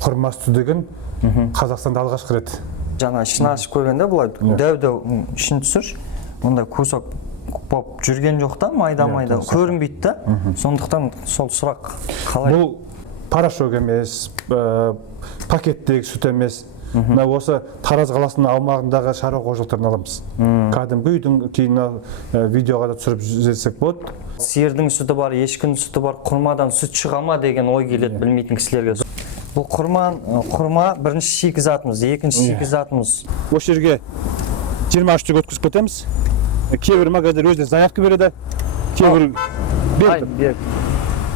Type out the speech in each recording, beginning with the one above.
құрма сүті деген Қазақстанда алғашқы рет. Жаңа ішін ашып көргенде бұлай дәу ішін түсірші, онда кусок болып жүрген жоқ та, майда көрінбейді да. Сондықтан сол сұрақ қалай? Бұл порошок емес, пакеттегі сүт емес. Осы Тараз қаласының аумағындағы шаруа қожалықтарын аламыз. Кәдімгі үйдің кейін видеоға да түсіріп жіберсек болады. Сиырдың сүті бар, ешкінің сүті бар, құрмадан сүт шыға ма деген ой келеді білмейтін кісілерге. Бұл құрма бірінші шикізатымыз, екінші шикізатымыз. Осы жерге 23 өткізіп кетеміз. Кейбір магазиндар өзіне заявка береді, кейбір берді.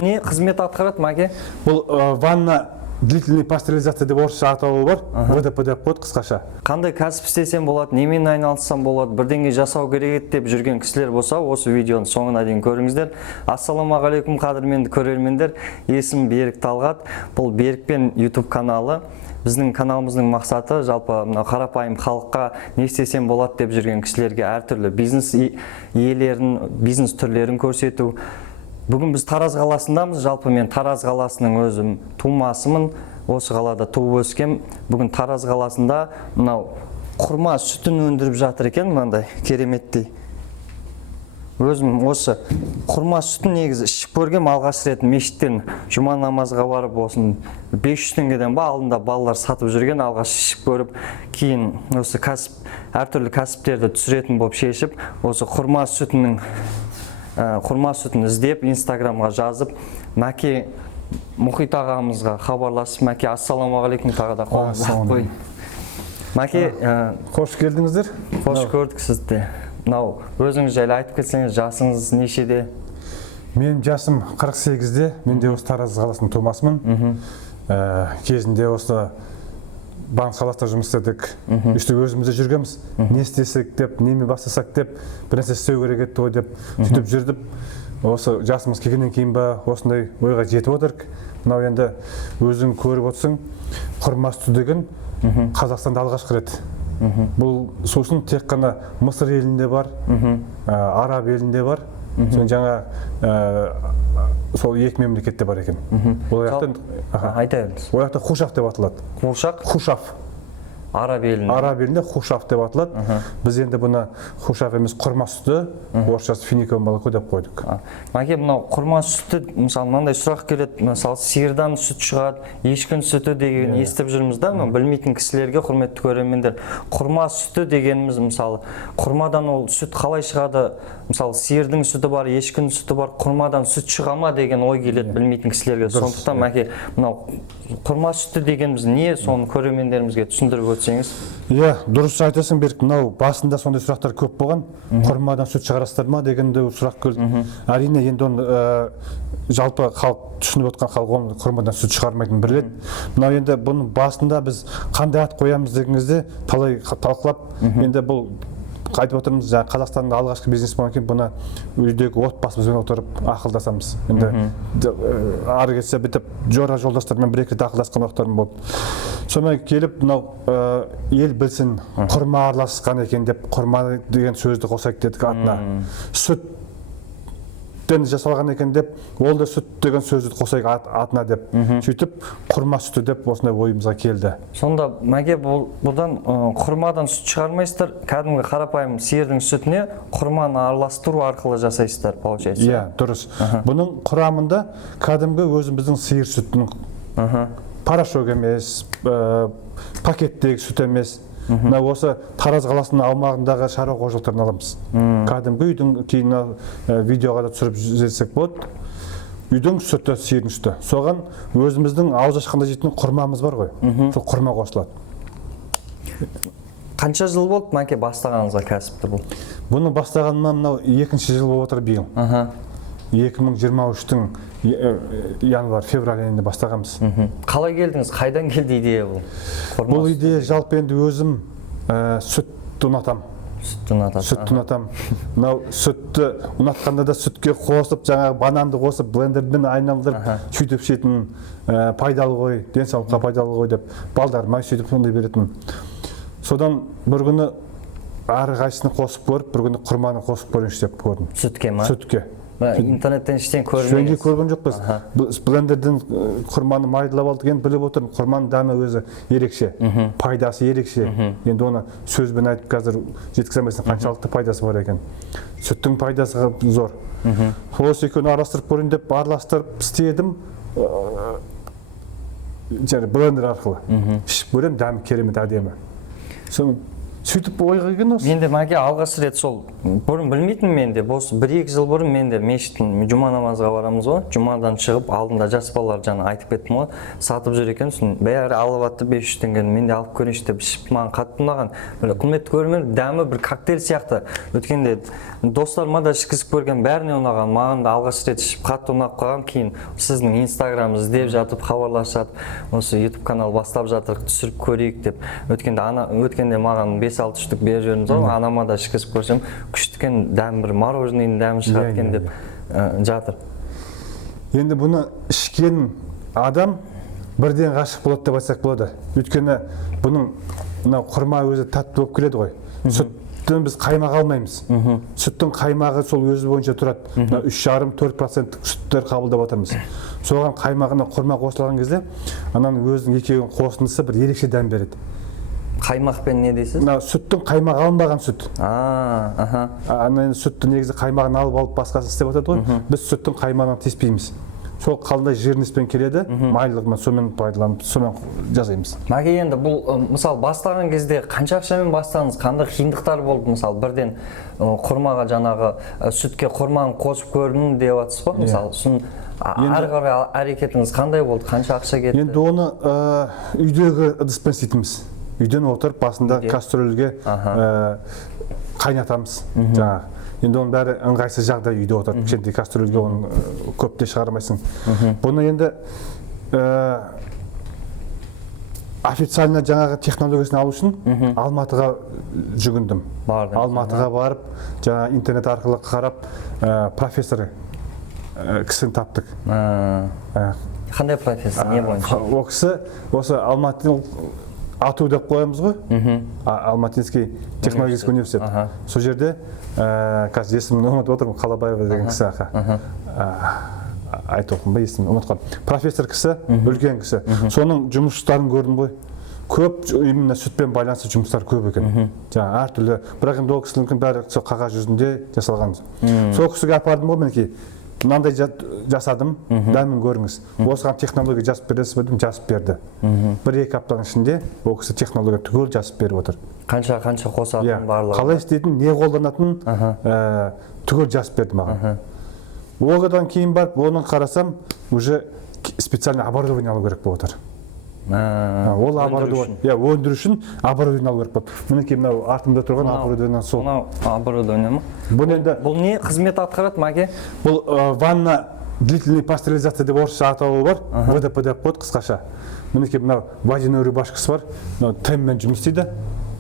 Не қызмет атқарады маке? Бұл ванна длительный пастеризация деп орысша атауы бар, ВДП деп қойды қысқаша. Қандай кәсіп істесем болады, немен айналыссам болады, бірдеңе жасау керек деп жүрген кісілер болса, осы видеоның соңына дейін көріңіздер. Ассалаумағалейкум қадірменді көрермендер, есімім Берік Талғат. Бұл Берікпен YouTube каналы. Біздің каналымыздың мақсаты жалпы қарапайым халыққа не істесем болады деп жүрген кісілерге әртүрлі бизнес иелерін, бизнес түрлерін көрсету. Бүгін біз Тараз қаласындамыз, жалпы мен Тараз қаласының өзім тумасымын, осы қалада туып өскем. Бүгін Тараз қаласында мынау құрма сүтін өндіріп жатыр екен, мынандай кереметтей. Өзім осы құрма сүтін негізі ішіп көргем, алғаш рет мешіттен жұма намазға барып, осын 500 теңгеден ба алдында балалар сатып жүрген, алғаш ішіп көріп, кейін осы әртүрлі кәсіптерді түсіретін болып шешіп, осы құрма сүтін іздеп, инстаграмға жазып, Мәке Мұхит ағамызға хабарласып, Мәке ассалаумағалейкум тағы да қой. Мәке, қош келдіңіздер. Қош көрдік сізді. Мынау өзіңіз жайлы айтып кетсеңіз, жасыңыз нешеде? Менің жасым 48-де, мен де осы Тараз қаласының тумасымын. Кезінде осы банк саласында жұмыс істедік. Үштік өзімізде жүргенбіз. Не істесек деп, неме бастасақ деп, бірнәрсе істеу керек еді ғой деп сөйтіп жүрдіп. Осы жасымыз келгеннен кейін ба осындай ойға жетіп отырдық. Мынау енді өзің көріп отырсың, құрма сүті деген Қазақстанда алғашқы рет. Бұл сосын тек қана Мысыр елінде бар, Араб елінде бар. Жаңа сол екі мемлекетте бар екен. Ол жақта Хушав деп аталады. Хушав. Араб елінде Хушав деп аталады. Біз енді бұны Хушав емес құрма сүті, орысшасы финиковое молоко деп қойдық. Мәке, мынау құрма сүті, мысалы, мынандай сұрақ келеді, мысалы, сиырдан сүт шығады, ешкінің сүті деген естіп жүрміз да, білмейтін кісілерге, құрметті көрермендер, құрма сүті дегеніміз, мысалы, құрмадан ол сүт қалай шығады, мысалы, сиырдың сүті бар, ешкінің сүті бар, құрмадан сүт шыға ма деген ой келеді білмейтін кісілерге. Сондықтан, Мәке, мынау құрма сүті дегеніміз не, соны көрермендерімізге түсіндіріп өтсеңіз? Иә, дұрыс айтасың, Берік. Мынау басында сондай сұрақтар көп болған. Құрмадан сүт шығарасыздар ма дегенде сұрақ келді. Әрине, енді оны жалпы халық түсініп отқан халық оны құрмадан сүт шығармайтынын біледі. Мынау енді бұның басында біз қандай ат қоямыз дегенде талай талқылап, енді бұл айтып отырмыз, Қазақстанның алғашқы бизнес болған кейін бұны үйдегі отбасымызбен отырып ақылдасамыз. Енді ары кетсе бітіп жора жолдастармен бір-екі рет ақылдасқан уақыттарым болды. Сонымен келіп, мынау ел білсін, құрма араласқан екен деп, құрма деген сөзді қосайық дедік атына. Сүттен жасалған екен деп, ол да сүт деген сөзді қосайық атына деп, сөйтіп құрма сүті деп осындай ойымызға келді. Сонда, Мәке, бұдан құрмадан сүт шығармайсыздар, кәдімгі қарапайым сиырдың сүтіне құрманы араластыру арқылы жасайсыздар, получается? Иә, дұрыс. Бұның құрамында кәдімгі өзіміздің сиыр сүтінің порошок емес, пакеттегі сүт емес. Осы Тараз қаласының аумағындағы шаруа қожалықтарын аламыз. Кәдімгі үйдің кейін видеоға да түсіріп жіберсек болады. Үйдің сүті, сиырдың сүті. Соған өзіміздің ауыз ашқанда жейтін құрмамыз бар ғой. Сол құрма қосылады. Қанша жыл болды, Мәке, бастағаныңызға кәсіпті бұл? Бұны бастағаныма мынау 2-ші жыл болып отыр биыл. 2023-тің январь-февраль айында бастағанбыз. Қалай келдіңіз? Қайдан келді идея бұл? Бұл идея жалпы енді өзім сүтті ұнатам. Сүтті ұнатам. Мынау сүтті ұнатқанда да сүтке қосып, жаңағы бананды қосып, блендермен айналдырып, сөйтіп ішетін пайдалы ғой, денсаулыққа пайдалы ғой деп, балдарыма сөйтіп сондай беретін. Содан бір күні әрқайсысын қосып көріп, бір күні құрманы қосып көрейінші деп көрдім. Сүтке ма? Сүтке. интернеттен ештеңе Шөңге көрмейсіз. көрген жоқпыз. Біз блендерден құрманы майдалап алдық, енді біліп отырмын. Құрманың дәмі өзі ерекше, пайдасы ерекше. Енді оны сөзбен айтып қазір жеткізе алмайсың, қаншалықты пайдасы бар екен. Сүттің пайдасы зор. Осы екеуін араластырып көрейін деп араластырып істедім. Және блендер арқылы. Ішіп көремін, дәмі керемет, әдемі. Соны сөйтіп ойға келген осы. Менде мәке алғаш рет сол бұрын білмейтінмін менде. Осы 1-2 жыл бұрын менде мешіттің жұма намазға барамыз ғой. Жұмадан шығып алдында жас балалар жаңа айтып кеттім ғой. Сатып жүр екен. Сосын бәрі алып атты 500 теңгені. Мен де алып көрейінші деп ішіп маған қатты ұнаған. Бір құрметті көрермен, дәмі бір коктейль сияқты. Өткенде достарыма да ішкізіп көрген, бәріне ұнаған. Маған да алғаш рет ішіп қатты ұнап қалған. Кейін сіздің инстаграмыңызды іздеп жатып хабарласады. Осы YouTube канал бастап жатыр, түсіріп көрейік деп. Өткенде маған 5-6 штук беріп жүрдіңіз ғой. Анама да ішкізіп көрсем, күшті екен, дәмі бір мороженыйдың дәмі шығады екен деп жатыр. Енді бұны ішкен адам бірден ғашық болады деп айтсақ болады. Өйткені бұның құрма өзі тәтті болып келеді ғой. Сүттен біз қаймақ алмаймыз. Сүттің қаймағы сол өзі бойынша тұрады. 3,5-4% сүттер қабылдап жатырмыз. Соған қаймағына құрма қосылған кезде, ананың өзінің екеуінің қосындысы бір ерекше дәм береді. Қаймақпен не дейсіз? Сүттің қаймағы алынбаған сүт. Сүттің негізі қаймағын алып басқасын істеп жатады ғой. Біз сүттің қаймағынан теспейміз. Сол қалындай жирніспен келеді, майлығымен сомен пайдаланып, сомен жасаймыз. Мәке, енді бұл мысалы бастаған кезде қанша ақшамен бастаңыз, қандай қиындықтар болды? Мысалы бірден құрмаға жаңағы сүтке құрманы қосып көрдім деп жатсыз ғой, мысалы. Сосын ары қарай әрекетіңіз қандай болды? Қанша ақша кетті? Енді оны үйдегі ыдыспен істейтінбіз. Үйден отырып басында кастрөлге қайнатамыз. Енді оның бәрі ыңғайсыз жағдай, үйде отырып, кішкентай кастрөлге оны көп те шығармайсың. Бұны енді официально жаңағы технологиясын алу үшін Алматыға жүгіндім. Алматыға барып, жаңа интернет арқылы қарап, профессор кісіні таптық. Қандай профессор, не бойынша? Ол кісі осы Алматының АТУ деп қоямыз ғой, Алматинский технологический университет. Сол жерде, қазір есімін ұмытып отырмын, Қалабаева деген кісі айтып оқым ба, есімін ұмытқан. Профессор кісі, үлкен кісі. Соның жұмыстарын көрдім ғой. Көп, именно сүтпен байланысты жұмыстар көп екен. Жаңа әртүрлі, бірақ енді ол кісінің бәрі қағаз жүзінде жасалған. Сол кісіге апардым ғой мінекей. Мынандай жасадым, дәмін көріңіз. Осыған технология жазып бересіз бе дедім, жазып берді. 1-2 аптаның ішінде ол кісі технология түгел жазып беріп отыр. Қанша қосатын барлығы? Қалай істейтін, не қолданатын түгел жазып берді маған. Оған кейін барып, оны қарасам, уже специально оборудование алу керек болып отыр. Ол өндіру үшін оборудование алу керек болып. Мінекей мынау артымда тұрған оборудование сол. Мынау оборудование ма? Бұл не қызмет атқарады, Мәке? Бұл ванна длительной пастеризация деп орысша атауы бар, ВДП деп қойды қысқаша. Мінекей мынау водяной рубашкасы бар, тенмен жұмыс істейді.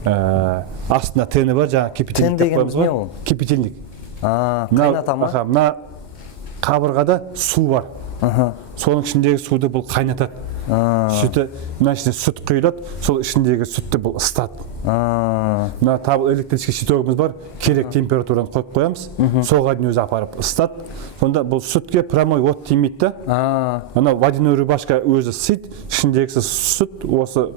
Астында тені бар, жаңа кипятильник деп қойымыз бар. Кипятильник. Қайната ма? Мына қабырғада су бар. Соның ішіндегі суды бұл қайнатады. Мына ішінде сүт құйылады, сол ішіндегі сүтті бұл ысытады. Мына электрический щитогымыз бар, керек температураны қойып қоямыз, соға дейін өзі апарып ысытады. Сонда бұл сүтке прямой от тимейді да. Ана водяной рубашка өзі ысиды, ішіндегі сүт осы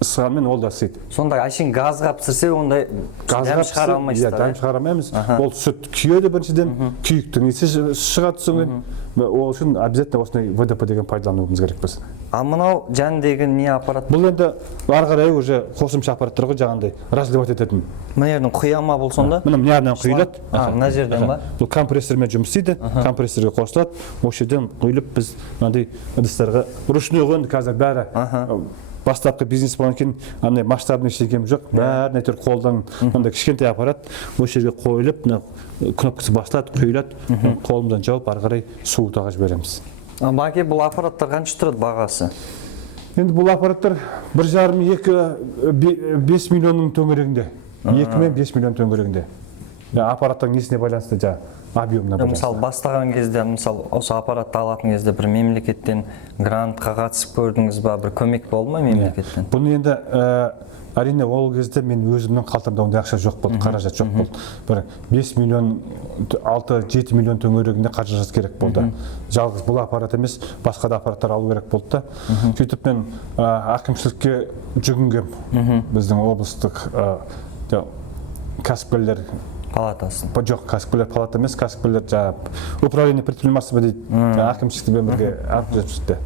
ысығанмен ол да ысиды. Сонда әшейін газға пісірсе, ондай дәм шығара алмайсыздар? Дәм шығара алмаймыз. Ол сүт күйеді біріншіден, күйіктің иісі шығады соңын. Ол үшін обязательно осындай ВДП деген пайдалануымыз керек біз. Мынау жәндегі не аппарат? Бұл енді ары қарай уже қосымша аппараттар ғой, жаңағындай разливать ететін. Мына жердің құяма бұл сонда? Мына мына құйылады. Мына жерден ба? Бұл компрессормен жұмыс істейді, компрессорға қосылады. Осы жерден құйылып біз мынандай ыдыстарға ручной ғой, енді қазір бәрі бастапқы бизнес болған кейін андай масштабный ештеңем жоқ, бәрін әйтеуір қолдан мынандай кішкентай аппарат осы жерге қойылып, кнопкасы басылады, құйылады, қолымыздан жауып ары қарай суытуға жібереміз. Бәке, бұл аппараттар қанша тұрады бағасы? Енді бұл аппараттар 1,5-5 миллионның төңірегінде. 2 мен 5 миллион төңірегінде. Аппараттың несіне байланысты объемына Мысалы бастаған кезде, мысалы осы аппаратты алатын кезде бір мемлекеттен грантқа қатысып көрдіңіз ба, бір көмек болды ма мемлекеттен? Бұны енді әрине ол кезде мен өзімнің қалтамда ондай ақша жоқ болды, қаражат жоқ болды. Бір 5 миллион, 6-7 миллион төңірегінде қаражат керек болды. Жалғыз бұл аппарат емес, басқа да аппараттар алу керек болды да. Сөйтіп мен әкімшілікке жүгінгем. Біздің облыстық кәсіпкерлер палатасы. Жоқ, кәсіпкерлер палата емес, кәсіпкерлер жаңағы управление предпринимательства дейді. Әкімшілікпен бірге алып жүрді.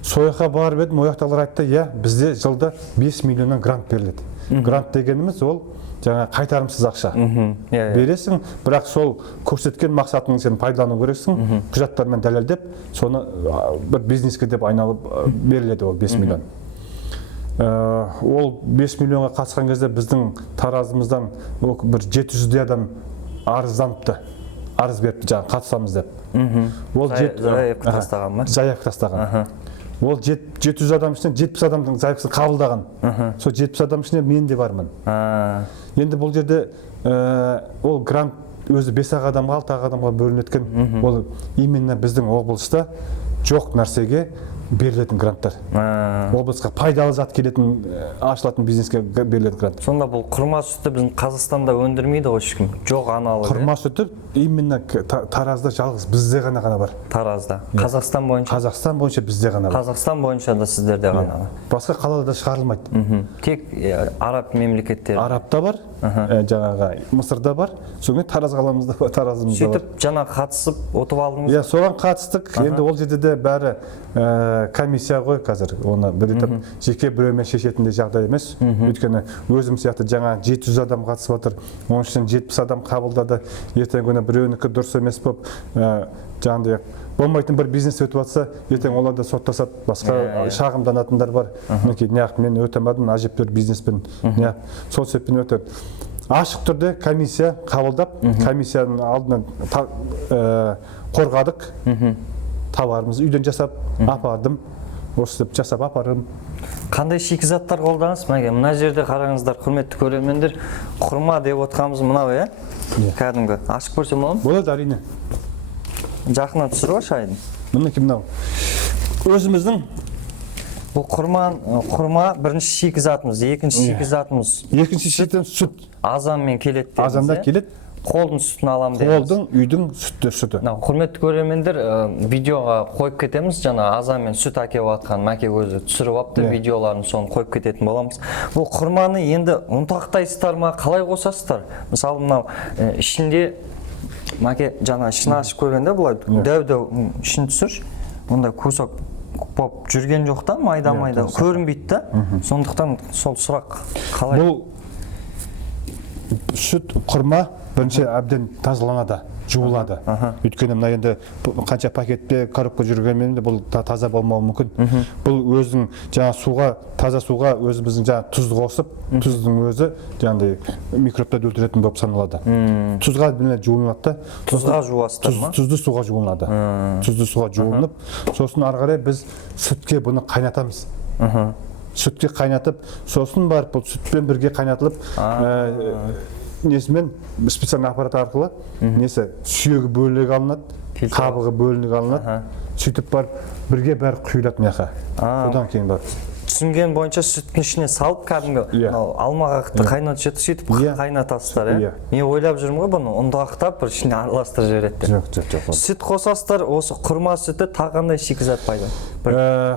Сояққа барып едім, ояқтағылар айтты, бізде жылда 5 миллионнан грант беріледі. Грант дегеніміз ол жаңа қайтарымсыз ақша. Бересің, бірақ сол көрсеткен мақсатың сен пайдалану керексің, құжаттармен дәлелдеп, соны бір бизнеске деп айналып беріледі ол 5 миллион. Ол 5 миллионға қатысқан кезде біздің таразымыздан бір 700-дей адам арызданыпты. Арыз беріпті жаңа қатысамыз деп. Заявка тастаған ма? Заявка тастаған. Ол 700 адам ішінен 70 адамдың заявкасын қабылдаған. Сол 70 адам ішінен мен де бармын. Енді бұл жерде ол грант өзі 5 адамға, 6 адамға бөлінеткен. Ол именно біздің облыста жоқ нәрсеге берілетін гранттар. Облысқа пайдалы зат келетін, ашылатын бизнеске берілетін грант. Сонда бұл құрма сүтті біздің Қазақстанда өндірмейді ғой ешкім. Жоқ аналығы. Құрма сүті именно Таразда жалғыз бізде ғана бар. Таразда. Қазақстан бойынша? Қазақстан бойынша бізде ғана бар. Қазақстан бойынша да сіздерде ғана. Басқа қалада шығарылмайды. Тек араб мемлекеттері. Арабта бар, жаңағы Мысырда бар, соңымен Тараз қаламызда бар, Таразымызда бар. Сөйтіп жаңа қатысып отып алдыңыз? Соған қатыстық. Енді ол жерде де бәрі комиссия ғой қазір. Оны бүйтіп жеке біреумен шешетіндей жағдай емес. Өйткені өзім сияқты жаңа 700 адам қатысып отыр. Оның ішінен 70 адам қабылдады. Ертең күні біреуінікі дұрыс емес болып, жаңағыдай болмайтын бір бизнес өтіп жатса, ертең олар да соттасады, басқа шағымданатындар бар. Мен өтемедім, әжептәуір бизнеспен. Сол себептен өтеді. Ашық түрде комиссия қабылдап, комиссияның алдынан қорғадық. Тауарымызды үйден жасап апардым. Осы деп жасап апардым. Қандай шикізаттар қолданасыз? Мына жерде қараңыздар, құрметті көрермендер, құрма деп отқанымыз мынау, кәдімгі. Ашып көрсем болады ма? Болады, әрине. Жақынан түсіріп шайын. Мінекей мынау. Өзіміздің бұл құрма бірінші шикізатымыз, екінші шикізатымыз. Екінші шикізатымыз сүт. Азанмен келеді. Азанда келеді. Қолдың сүтін алам дейміз. Қолдың, үйдің сүті. Құрметті көрермендер, видеоға қойып кетеміз. Жаңа азан мен сүт әкеп атқан мәке өзі түсіріп апты, видеоларын соны қойып кететін боламыз. Бұл құрманы енді ұнтақтайсыздар ма, қалай қосасыздар? Мысалы, мынау ішінде мәке жаңа ішін ашып көргенде бұлай дәу-дәу ішін түсір. Онда кусок болып жүрген жоқ та, майда-майда көрінбейді да. Сондықтан сол сұрақ қалай? Бұл сүт құрма бірінші әбден тазаланады, жуылады. Өйткені мына енді қанша пакетте, коробка жүргенмен де бұл таза болмауы мүмкін. Бұл өзінің жаңа суға, таза суға өзіміздің жаңа тұз қосып, тұздың өзі жаңағыдай микробтарды өлтіретін болып саналады. Тұзға жуылынады да. Тұзға жуасыздар ма? Тұзды суға жуылынады. Тұзды суға жуылынып, сосын ары қарай біз сүтке бұны қайнатамыз. Сүтке қайнатып, сосын барып бұл сүтпен бірге қайнатылып, несімен специальный аппарат арқылы сүйегі бөлініп алынады, қабығы бөлініп алынады. Сөйтіп барып бірге бәрі құйылады мияқа. Содан кейін барып. Түсінген бойынша сүттің ішіне салып кәдімгі алмағақты қайнатып жетіп сөйтіп қайнатасыздар. Мен ойлап жүрмін ғой бұны ұнтақтап бір ішіне араластырып жібереді. Жоқ. Сүт қосасыздар, осы құрма сүті тағы қандай шикізат пайда?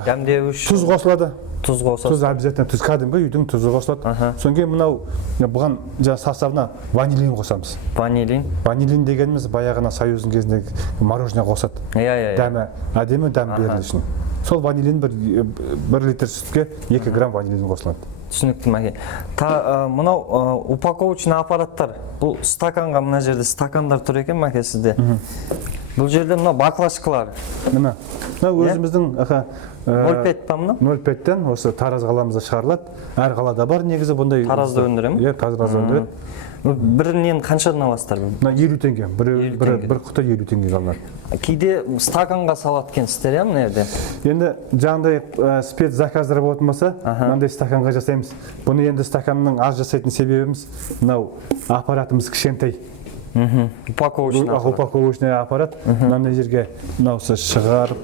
Дәмдеуіш. Тұз қосылады. Тұз қосасыз. Тұз обязательно, тұз кәдімгі үйдің тұзы қосылады. Содан кейін мынау бұған составына ванилин қосамыз. Ванилин дегеніміз баяғына Союздың кезіндегі мороженое қосады. Дәмі әдемі дәм берді үшін. Сол ванилин 1 литр сүтке 2 грамм ванилин қосылады. Түсінікті мәке. Мынау упаковочный аппараттар. Бұл стаканға, мына жерде стакандар тұр екен мәке сізде. Бұл жерде мына баклажкалар. Мына өзіміздің 0,5 па мына? 0,5-тен осы Тараз қаламызда шығарылады. Әр қалада бар негізі бұндай. Таразда өндірем? Таразда өндіреді. Бірінен қаншадан аласыздар? 50 теңге. Бір құты 50 теңге алынады. Кейде стаканға салады екенсіздер, мына жерде? Енді жаңағыдай спецзаказдар болатын болса, мынандай стаканға жасаймыз. Бұны енді стаканның аз жасайтын себебіміз мынау аппаратымыз кішкентай. упаковочный аппарат. Мынандай жерге мынаусы шығарып,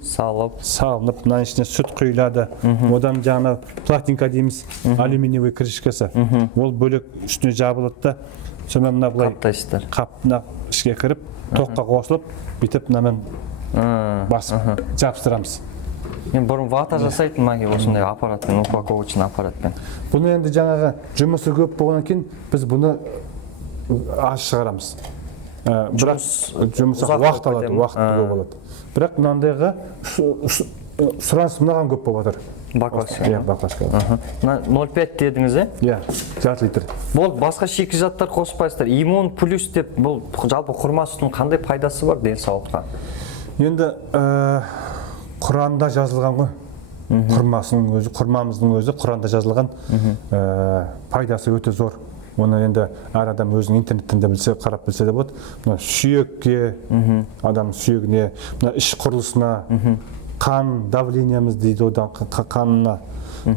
салынып, мына ішіне сүт құйылады. Одан жаңа пластинка дейміз, алюминиевый крышкасы. Ол бөлек үстіне жабылады да, сонымен мына былай қапына ішке кіріп, тоққа қосылып, бүйтіп мынамен басып жабыстырамыз. Мен бұрын вата жасайтын маке осындай аппаратпен, упаковочный аппаратпен. Бұны енді жаңағы жұмысы көп болғаннан кейін біз бұны аз шығарамыз. Бірақ жұмысы уақыт алады, уақыт көп алады. Бірақ мынандайға сұраныс мынаған көп болып жатыр. Баклажка. Иә, баклажка. 0,5 дедіңіз, е? Иә, жарты литр. Бұл басқа шикі заттар қоспайсыздар. Иммун плюс деп, бұл жалпы құрма сүтінің қандай пайдасы бар денсаулыққа? Енді Құранда жазылған ғой. Құрмамыздың өзі Құранда жазылған, пайдасы өте зор. Оны енді әр адам өзінің интернеттен де білсе, қарап білсе де болады. Мына сүйекке, адам сүйегіне, мына іш құрылысына, қан давлениямыз дейді, одан қанына.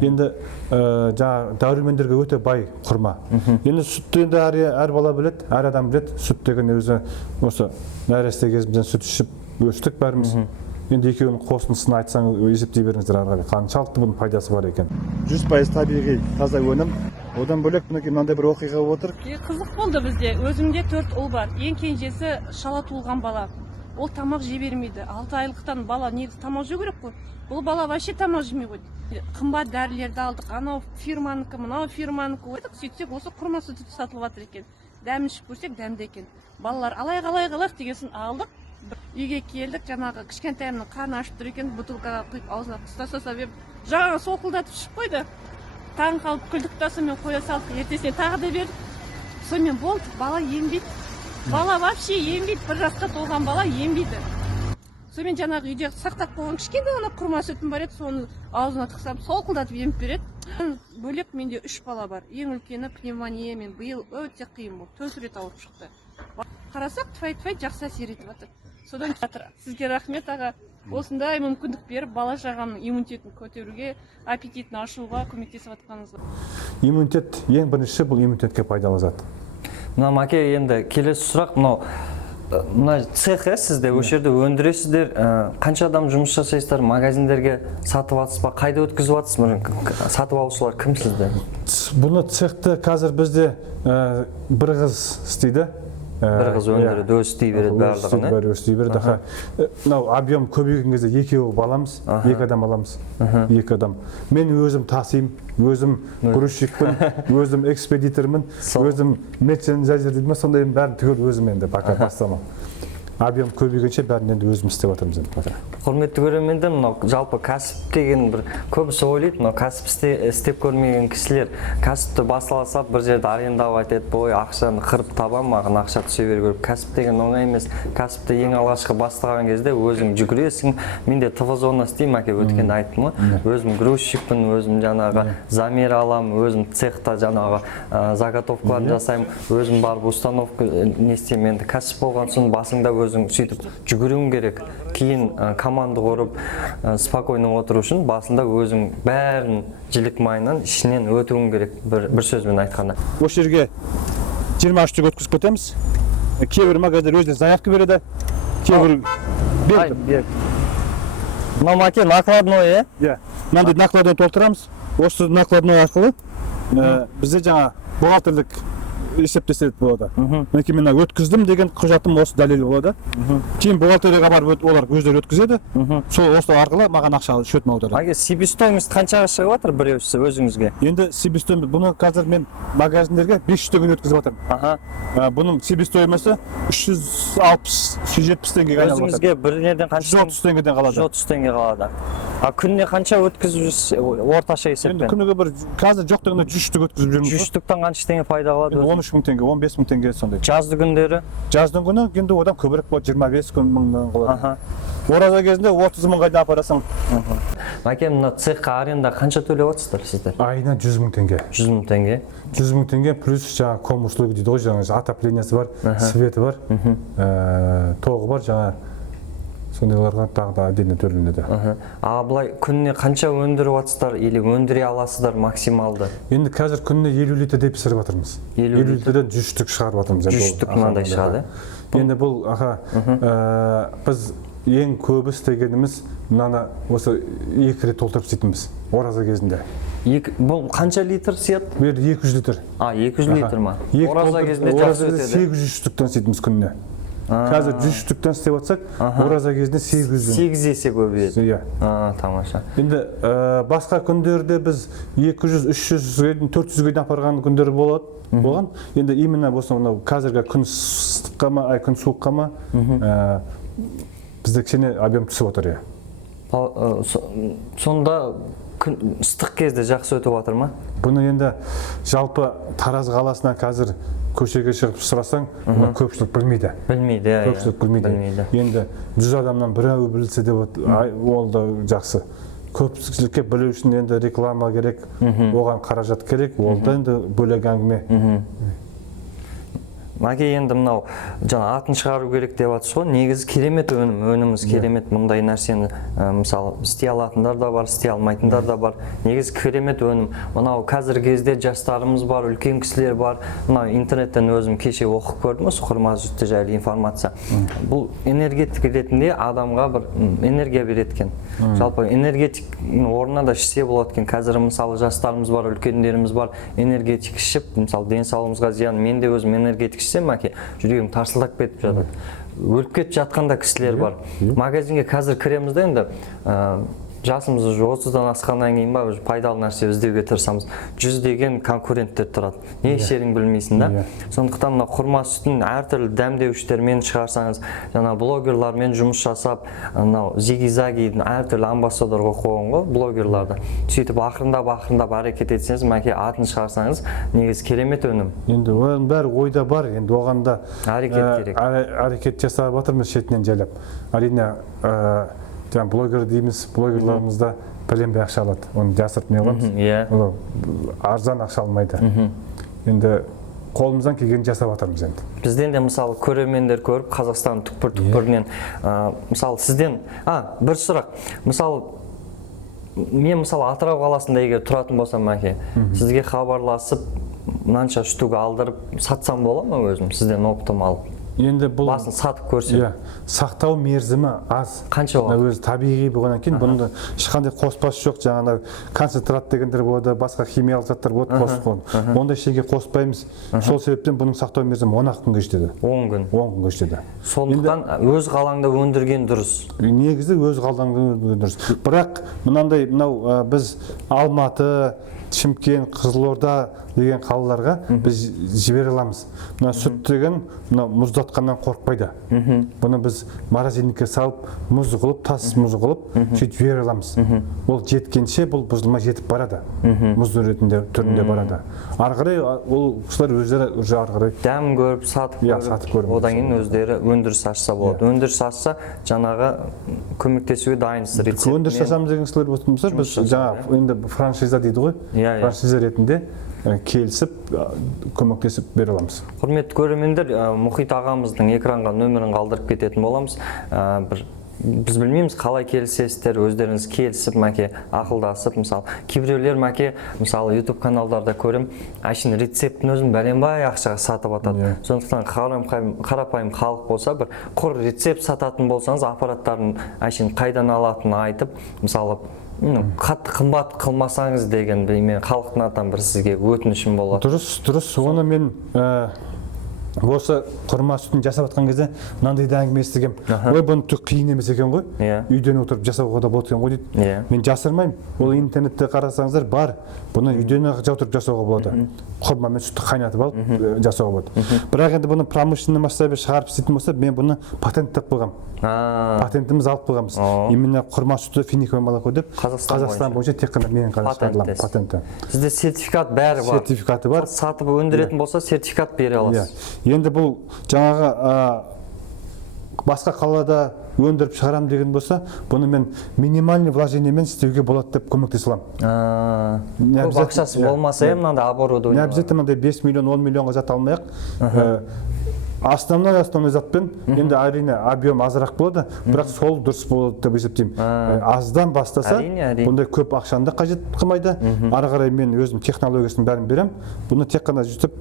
Енді жаңа дәрумендерге өте бай құрма. Енді сүтті енді әр бала біледі, әр адам біледі. Сүт деген өзі осы нәресте кезімізден сүт ішіп өстік бәріміз. Енді екеуінің қосындысын айтсаң, есептей беріңіздер ары қарай. Қаншалықты бұның пайдасы бар екен. 100% табиғи таза өнім. Одан бөлек мынандай бір оқиға отыр. Қызық болды бізде. Өзімде 4 ұл бар. Ең кенжесі шала туылған бала. Ол тамақ жей бермейді. 6 айлықтан бала негізі тамақ жеу керек қой. Бұл бала вообще тамақ жемей қойды. Қымбат дәрілерді алдық. Анау фирманікі, мынау фирманікі. Сөйтсек осы құрма сүті сатылып жатыр екен. Дәмін ішіп көрсек дәмді екен. Балалар алайық дегесін алдық. Үйге келдік, жаңағы кішкентайымның қарны ашып тұр екен, бутылкаға құйып аузына тастаса беріп, жаңағы солқылдатып ішіп қойды. Таң қалып күлдік та, сонымен қоя салдық, ертесіне тағы да бердік. Сонымен болды, бала ембейді. Бала вообще ембейді, 1 жасқа толған бала ембейді. Сонымен жаңағы үйде сақтап қойған кішкентай ғана құрма сүтім бар еді, соны аузына тықсам солқылдатып еміп береді. Бөлек менде 3 бала бар. Ең үлкені пневмониямен биыл өте қиын болды, 4 рет ауырып шықты. Қарасақ, тфай жақсы әсер етіп жатыр. Содан жатыр. Сізге рахмет аға. Осындай мүмкіндік беріп, бала шағамның иммунитетін көтеруге, аппетитін ашуға көмектесіп жатқаныңызға. Иммунитет ең бірінші бұл иммунитетке пайдалы зат. Мына маке енді келесі сұрақ, мына цех сізде осы жерде өндіресіздер, қанша адам жұмыс жасайсыздар, магазиндерге сатып жатсыз ба, қайда өткізіп жатсыз, сатып алушылар кім сізде? Бұны цехты қазір бізде бір қыз істейді. Бір қыз өндіреді, өзі істей береді барлығын. Бәрі істей береді. Мынау объем көбейген кезде екеуі аламыз, 2 адам аламыз. 2 адам. Мен өзім тасимын, өзім грузчикпін, өзім экспедитормын, өзім мессенджер дейді ме, сондай бәрін түгел өзім енді пока бастамам. Объем көбейгенше бәрін енді өзім істеп жатырмыз енді. Құрметті көрермендер, мынау жалпы кәсіп деген бір көбісі ойлайды, мынау кәсіп істеп көрмеген кісілер кәсіпті басталаса бір жерде арендап айтады, ой, ақшаны қырып табам, маған ақша түсе беру керек. Кәсіп деген оңай емес. Кәсіпті ең алғашқы бастаған кезде өзің жүгіресің. Мен де ТВ зона істеймін, әке өткенде айттым ғой. Өзім грузчикпін, өзім жаңағы замер аламын, өзім цехта жаңағы заготовкаларын жасаймын, өзім барып установка не істеймін. Енді кәсіп болған соң басыңда өзің сөйтіп жүгіруің керек. Кейін команда құрып, спокойно отыру үшін басында өзің бәрін жілік майынан ішінен өтуің керек, бір сөзбен айтқанда. Осы жерге 23-тік өткізіп кетеміз. Кейбір магазиндар өзіне заявка береді. Кейбір берді. Мынау маке накладной, Иә. Мынандай накладной толтырамыз. Осы накладной арқылы бізде жаңа бухгалтерлік есептеседі болады. Мінекей мен өткіздім деген құжатым осы дәлел болады. Кейін бухгалтерияға барып олар өздері өткізеді. Сол осы арқылы маған ақша шөтім аударады. Аге, себестоимость қаншаға шығып жатыр біреусі өзіңізге? Енді себестоимость бұны қазір мен магазиндерге 500 теңге өткізіп жатырмын. Бұның себестоимості 360-370 теңгеге айналып жатыр. Өзіңізге бір неден қанша? 130 теңгеден қалады. 130 теңге қалады. Күніне қанша өткізіп орташа есеппен? Күніге бір қазір жоқ дегенде 100 штук өткізіп жүрміз. 100 штуктан қанша теңге пайда қалады? 13 мың теңге, 15 мың теңге сондай. Жазды күндері? Жаздың күні енді одан көбірек болады, 25 мыңнан қалады. Ораза кезінде 30 мыңға да апарасың. Мәке, мына цехқа аренда қанша төлеп жатсыздар сіздер? Айына 100 мың теңге. 100 мың теңге? 100 мың теңге плюс жаңа ком услуги дейді ғой, жаңа отоплениясы бар, светі бар, тоғы бар, жаңа сондайларға тағы да отдельно төленеді. А былай күніне қанша өндіріп жатсыздар или өндіре аласыздар максималды? Енді қазір күніне 50 литр деп пісіріп жатырмыз. 50 литрден 100 штук шығарып жатырмыз. 100 штук мынандай шығады. Енді бұл біз ең көп істегеніміз мынаны осы 2 рет толтырып істейтінбіз ораза кезінде. Бұл қанша литр сияды? Бұл 200 литр. 200 литр ма? Ораза кезінде жақсы өтеді. 800 штуктан істейтінбіз күніне. Қазір 100 штуктан істеп жатсақ, ораза кезінде 8 есе көбейеді. Иә. Тамаша. Енді басқа күндерде біз 200, 300, 400-ге дейін апарған күндер болған. Енді именно осы мынау қазіргі күн ыстыққа ма, күн суыққа ма бізде кішкене объем түсіп отыр. Сонда ыстық кезде жақсы өтіп жатыр ма? Бұны енді жалпы Тараз қаласынан қазір көшеге шығып сұрасаң, көпшілік білмейді. Көпшілік білмейді. Енді 100 адамнан біреуі білсе де ол да жақсы. Көпшілікке білу үшін енді реклама керек, оған қаражат керек, ол да енді бөлек әңгіме. Мәке енді мынау жаңа атын шығару керек деп жатсыз ғой. Негізі керемет өніміміз керемет. Мұндай нәрсені мысалы істей алатындар да бар, істей алмайтындар да бар. Негізі керемет өнім. Мынау қазіргі кезде жастарымыз бар, үлкен кісілер бар. Мынау интернеттен өзім кеше оқып көрдім, құрма сүтті жайлы информация. Бұл энергетик ретінде адамға бір энергия береді екен. Жалпы энергетик орнына да ішсе болады екен. Қазір мысалы жастарымыз бар, үлкендеріміз бар, энергетик ішіп, мысалы денсаулығымызға зиян. Мен де өзім энергетик ішсем, жүрегім тарсылдап кетіп жатады. Өліп кетіп жатқанда кісілер бар. Магазинге қазір кіреміз де енді жасымыз 30-дан асқаннан кейін ба пайдалы нәрсе іздеуге тырысамыз. 100 деген конкуренттер тұрады. Не ішерін білмейсің да. Сондықтан құрма сүтін әртүрлі дәмдеуіштермен шығарсаңыз, жаңа блогерлармен жұмыс жасап, зиги-загидің әртүрлі амбассадорға қойған ғой блогерларды. Сөйтіп ақырындап әрекет етсеңіз, мәке атын шығарсаңыз, негізі керемет өнім. Енді оның бәрі ойда бар, енді оған да әрекет жасап жатырмыз шетінен жайлап. Әрине блогер дейміз, блогерларымыз да пәленбай ақша алады, оны жасырып не қыламыз, арзан ақша алмайды. Енді қолымыздан келгенін жасап жатырмыз енді. Бізден де мысалы көрермендер көріп, Қазақстан түкпір-түкпірінен, мысалы сізден, бір сұрақ, мен мысалы Атырау қаласында егер тұратын болсам, мәке, сізге хабарласып, мынанша штук алдырып, сатсам бола ма өзім, сізден опытым алып? Енді бұл басын сатып көрсем. Сақтау мерзімі аз. Қанша уақыт? Өзі табиғи болғаннан кейін бұны ешқандай қоспасы жоқ, жаңағы концентрат дегендер болады, басқа химиялық заттар болады қосқан. Ондай шеге қоспаймыз. Сол себептен бұның сақтау мерзімі 10 күнге жетеді. 10 күн. 10 күнге жетеді. Сондықтан өз қалаңда өндірген дұрыс. Негізі өз қалаңда өндірген дұрыс. Бірақ мынау біз Алматы, Шымкент, Қызылорда деген қалаларға біз жібере аламыз. Мына сүт деген мұздатқаннан қорықпайды. Бұны біз морозильникке салып, мұз қылып, тас мұз қылып, сөйтіп жібере аламыз. Ол жеткенше бұл бұзылмай жетіп барады. Мұз түрінде барады. Ары қарай ол кісілер өздері уже ары қарай дәмін көріп, сатып көріп, одан кейін өздері өндіріс ашса болады. Өндіріс ашса, жаңағы көмектесуге дайынсыз рецепт. Өндіріс ашамыз деген кісілер болса, біз жаңағы енді франшиза дейді ғой. Франшиза ретінде келісіп, көмектесіп бере аламыз. Құрметті көрермендер, Мұхит ағамыздың экранға нөмірін қалдырып кететін боламыз. Біз білмейміз қалай келісесіздер, өздеріңіз келісіп, мәке, ақылдасып, мысалы, кейбіреулер мәке, мысалы, YouTube каналдарда көрем, әшін рецептін өзін бәленбай ақшаға сатып атады. Сондықтан қарапайым халық болса, бір құр рецепт сататын болсаңыз, аппараттарын әшін қайдан алатынын айтып, мысалы, қатты қымбат қылмасаңыз деген мен халықтың атынан бір сізге өтінішім болады. Дұрыс. Оны мен осы құрма сүтін жасап жатқан кезде мынандай да әңгіме естігем. Ой, бұны түк қиын емес екен ғой. Үйден отырып жасауға да болады екен ғой дейді. Мен жасырмаймын. Ол интернетте қарасаңыздар бар. Бұны үйден отырып жасауға болады. Құрма мен сүтті қайнатып алып жасауға болады. Бірақ енді бұны промышленный масштабе шығарып істейтін болса, мен бұны патенттеп қойғам. Патентіміз алып қойғанбыз. Именно құрма сүті финиковый молоко деп Қазақстан бойынша тек қана менің қазақстаным патенті. Сізде сертификат бәрі бар. Сертификаты бар. Сатып өндіретін болса, сертификат бере аласыз. Енді бұл жаңағы басқа қалада өндіріп шығарам деген болса, бұны мен минимальный вложениемен істеуге болады деп көмектесе аламын. Көп ақшасы болмаса, мынандай оборудование. Не обязательно 5 миллион, 10 миллионға зат алмай-ақ, основной затпен енді әрине объем азырақ болады, бірақ сол дұрыс болады деп есептеймін. Аздан бастаса, бұндай көп ақшаны да қажет қылмайды. Ары қарай мен өзім технологиясын бәрін берем. Бұны тек қана жүйтіп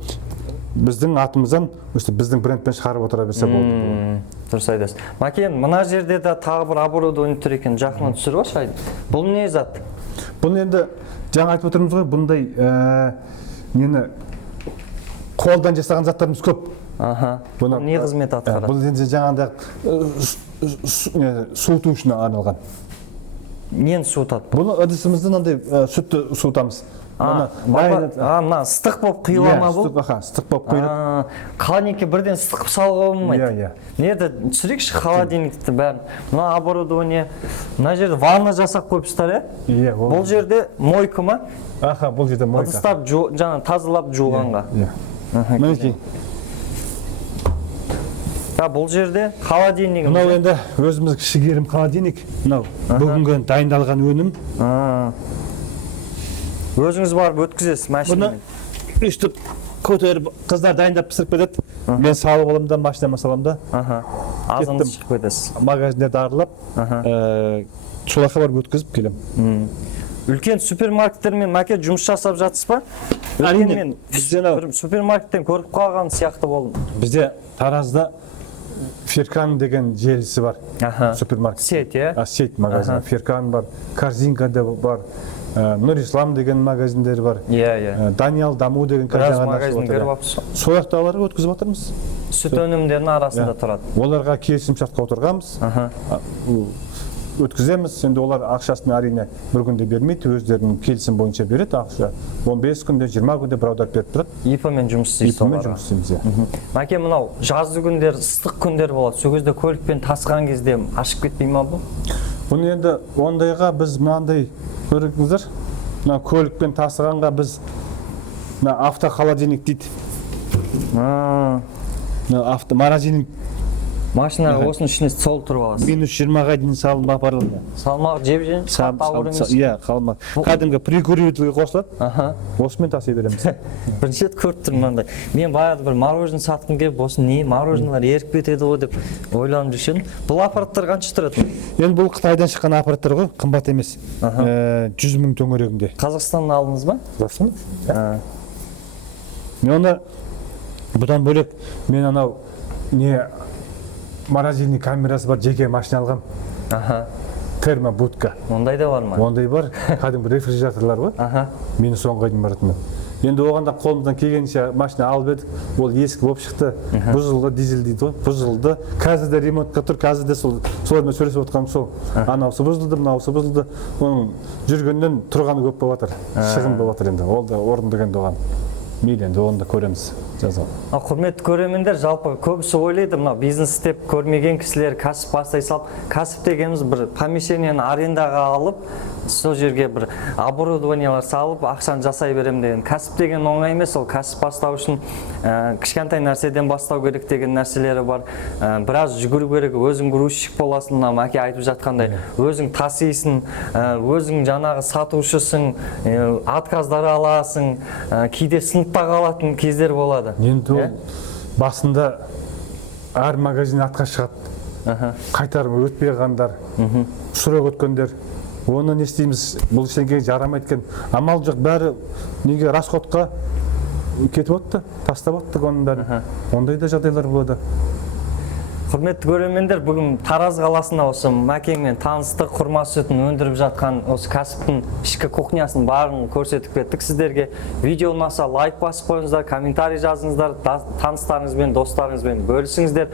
біздің атымыздан біздің брендпен шығарып отыра берсе болды. Дұрыс айтасыз. Макен, мына жерде де тағы бір оборудование тұр екен, жақын түсіріп алшы. Бұл не зат? Бұл енді жаңа айтып отырмыз ғой, бұндай нені қолдан жасаған заттарымыз көп. Бұл не қызмет атқарады? Бұл енді жаңағыдай суыту үшін арналған. Нені суытады? Бұл ыдысымызды мынандай сүтті суытамыз. Мына ыстық болып құйыла бұл? Ыстық болып құйылып. Холодильникке бірден ыстық салуға болмайды. Иә. Нерді түсірейікші холодильникті бәрін. Мына оборудование, мына жерде ванна жасап қойыпсыздар, иә? Бұл жерде мойка ма? Бұл жерде мойка. Ыдыстап жаңа тазалап жуғанға. Мінекей. Бұл жерде холодильник. Мынау енді өзіміз кішігерім холодильник. Мынау бүгінгі дайындалған өнім. Өзіңіз барып өткізесіз машинамен? Бұны үштіп көтеріп қыздар дайындап пісіріп кетеді. Мен салып аламын да, машинама саламын да. Азанды шығып кетесіз. Магазиндерді аралап, солаққа барып өткізіп келем. Үлкен супермаркеттермен Мәке жұмыс жасап жатсыз ба? Әрине. Супермаркеттен көріп қалған сияқты болдым. Бізде Таразда Феркан деген желісі бар. Супермаркет. Сет, е? Сет магазин. Феркан бар, Корзинка да бар. Нұрислам деген магазиндер бар. Даниал Даму деген магазиндер бар. Сол жақтағыларға өткізіп жатырмыз. Сүт өнімдерінің арасында тұрады. Оларға келісім шартқа отырғанбыз. Өткіземіз. Енді олар ақшасын әрине бір күнде бермейді, өздерінің келісім бойынша береді ақша. 15 күнде, 20 күнде біраулар беріп тұрады. ИП-мен жұмыс істейсіз. Мәке, мынау жазды күндер, ыстық күндер болады. Сол кезде көлікпен тасыған кезде ашып кетпей ма бұл? Бұны енді ондайға біз мынандай көріңіздер. Мына көлікпен тасығанға біз автохолодильник дейді. Морозильник. Машинаға осының ішіне сол тұрып аласыз. Минус 20-ға дейін салынып апарылды. Салмақ жеп жең? Иә, қалмақ. Кәдімгі прикурителге қосылады. Осымен таси береміз. Бірінші рет көріп тұрмын мынандай. Мен баяғыда бір мороженое сатқым келіп, осы не мороженалар еріп кетеді ғой деп ойланып жүрсем. Бұл аппараттар қанша тұрады? Енді бұл Қытайдан шыққан аппараттар ғой, қымбат емес. 100 мың төңірегінде. Қазақстаннан алдыңыз ба? Қазақстан. Мен оны бұдан бөлек мен анау морозильник камерасы бар жеке машина алғам. Термобудка. Ондай да бар ма? Ондай бар. Кәдімгі рефрижераторлар ғой. Мені соңғы дейін баратын. Енді оғанда қолымыздан келгенше машина алып едік. Ол ескі болып шықты. Бұзылды, дизель дейді ғой. Бұзылды. Қазір де ремонтқа тұр. Қазір де солармен сөйлесіп отқаным сол. Анаусы бұзылды, мынаусы бұзылды. Оның жүргеннен тұрғаны көп болып жатыр. Шығын болып жатыр енді. Ол да орындаған оған. Мейлі енді оны да көреміз. Құрметті көрермендер, жалпы көбісі ойлайды, мына бизнес істеп көрмеген кісілер кәсіп бастай салып, кәсіп дегеніміз бір помещениені арендаға алып, сол жерге бір оборудованиялар салып, ақшаны жасай берем деген. Кәсіп деген оңай емес, ол кәсіп бастау үшін кішкентай нәрседен бастау керек деген нәрселері бар. Біраз жүгіру керек, өзің грузчик боласың, Мәке айтып жатқандай, өзің тасисың, өзің жаңағы сатушысың, отказдар аласың, кейде сыныпта қалатын кездер болады. Енді ол басында әр магазин атқа шығады. Қайтарым өтпей қалғандар, сұрақ өткендер. Оны не істейміз? Бұл ештеңеге жарамайды екен. Амал жоқ, бәрі неге расходқа кетіп отты, тастап оттық оның бәрі. Ондай да жағдайлар болады. Құрметті көрермендер, бүгін Тараз қаласында осы Мәкеңмен таныстық, құрма сүтін өндіріп жатқан осы кәсіптің ішкі кухнясын барын көрсетіп кеттік сіздерге. Видео ұнаса лайк басып қойыңыздар, комментарий жазыңыздар, таныстарыңызбен, достарыңызбен бөлісіңіздер.